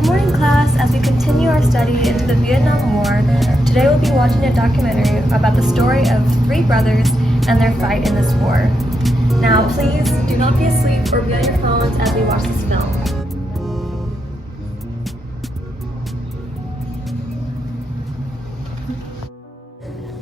Good morning, class. As we continue our study into the Vietnam War, today we'll be watching a documentary about the story of three brothers and their fight in this war. Now, please do not be asleep or be on your phones as we watch this film.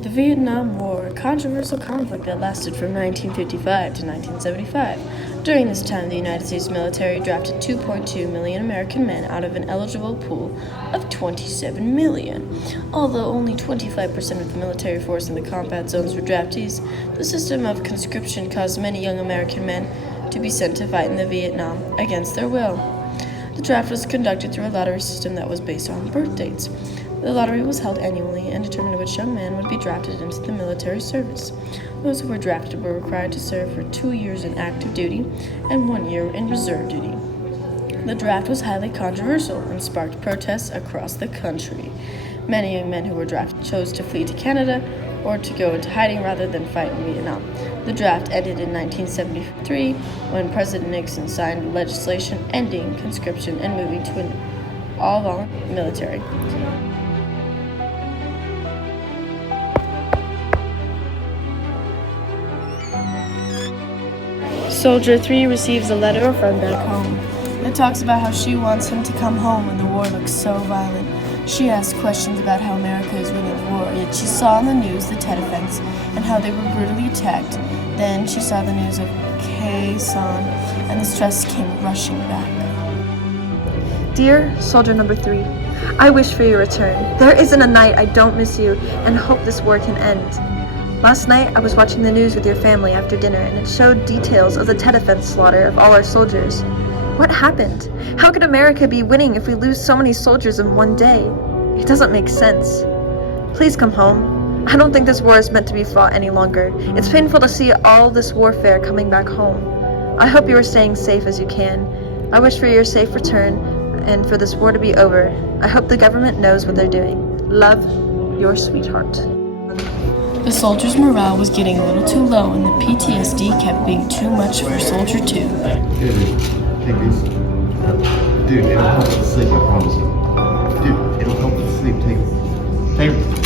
The Vietnam War, a controversial conflict that lasted from 1955 to 1975. During this time, the United States military drafted 2.2 million American men out of an eligible pool of 27 million. Although only 25% of the military force in the combat zones were draftees, the system of conscription caused many young American men to be sent to fight in the Vietnam against their will. The draft was conducted through a lottery system that was based on birth dates. The lottery was held annually and determined which young man would be drafted into the military service. Those who were drafted were required to serve for 2 years in active duty and 1 year in reserve duty. The draft was highly controversial and sparked protests across the country. Many young men who were drafted chose to flee to Canada or to go into hiding rather than fight in Vietnam. The draft ended in 1973 when President Nixon signed legislation ending conscription and moving to an all-volunteer military. Soldier 3 receives a letter from back home. It talks about how she wants him to come home when the war looks so violent. She asks questions about how America is winning the war, yet she saw on the news the Tet Offense and how they were brutally attacked. Then she saw the news of Khe Sanh, and the stress came rushing back. Dear Soldier Number 3, I wish for your return. There isn't a night I don't miss you and hope this war can end. Last night, I was watching the news with your family after dinner, and it showed details of the Tet Offense slaughter of all our soldiers. What happened? How could America be winning if we lose so many soldiers in one day? It doesn't make sense. Please come home. I don't think this war is meant to be fought any longer. It's painful to see all this warfare coming back home. I hope you are staying safe as you can. I wish for your safe return and for this war to be over. I hope the government knows what they're doing. Love, your sweetheart. The soldiers' morale was getting a little too low, and the PTSD kept being too much for Soldier 2. Here, dude. Take these. Dude, it'll help with sleep, I promise you. Dude, it'll help with sleep. Take it.